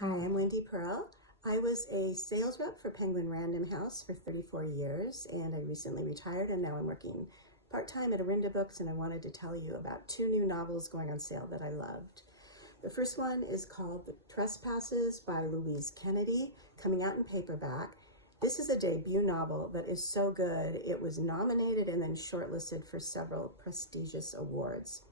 Hi, I'm Wendy Pearl. I was a sales rep for Penguin Random House for 34 years, and I recently retired, and now I'm working part-time at Arinda Books, and I wanted to tell you about two new novels going on sale that I loved. The first one is called The Trespasses by Louise Kennedy, coming out in paperback. This is a debut novel that is so good, it was nominated and then shortlisted for several prestigious awards.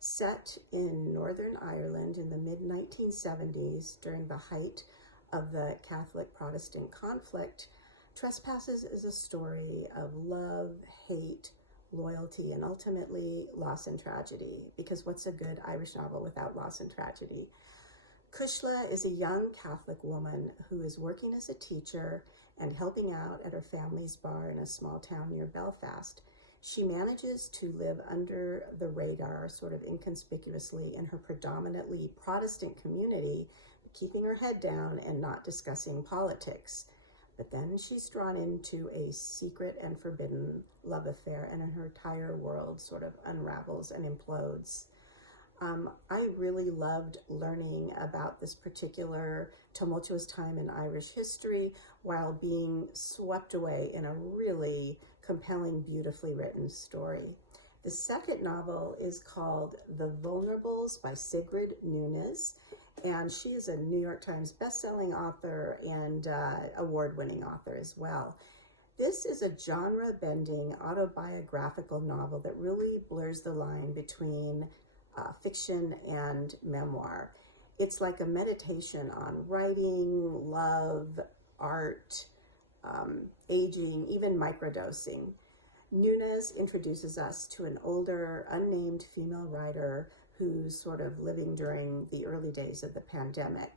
Set in Northern Ireland in the mid-1970s during the height of the Catholic-Protestant conflict, Trespasses is a story of love, hate, loyalty, and ultimately loss and tragedy, because what's a good Irish novel without loss and tragedy? Cushla is a young Catholic woman who is working as a teacher and helping out at her family's bar in a small town near Belfast. She manages to live under the radar, sort of inconspicuously, in her predominantly Protestant community, keeping her head down and not discussing politics. But then she's drawn into a secret and forbidden love affair, and her entire world sort of unravels and implodes. I really loved learning about this particular tumultuous time in Irish history while being swept away in a really compelling, beautifully written story. The second novel is called The Vulnerables by Sigrid Nunes, and she is a New York Times bestselling author and award-winning author as well. This is a genre-bending autobiographical novel that really blurs the line between fiction and memoir. It's like a meditation on writing, love, art, aging, even microdosing. Nunes introduces us to an older, unnamed female writer who's sort of living during the early days of the pandemic.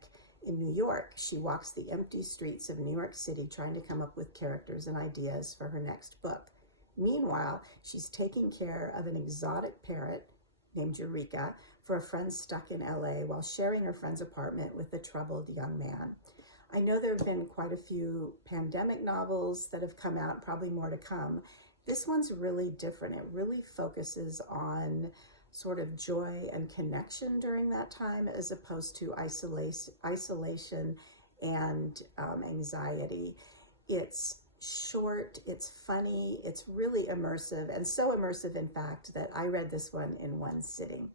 In New York, she walks the empty streets of New York City trying to come up with characters and ideas for her next book. Meanwhile, she's taking care of an exotic parrot named Eureka for a friend stuck in LA while sharing her friend's apartment with a troubled young man. I know there have been quite a few pandemic novels that have come out, probably more to come. This one's really different. It really focuses on sort of joy and connection during that time as opposed to isolation and anxiety. It's short, it's funny, it's really immersive, and so immersive, in fact, that I read this one in one sitting.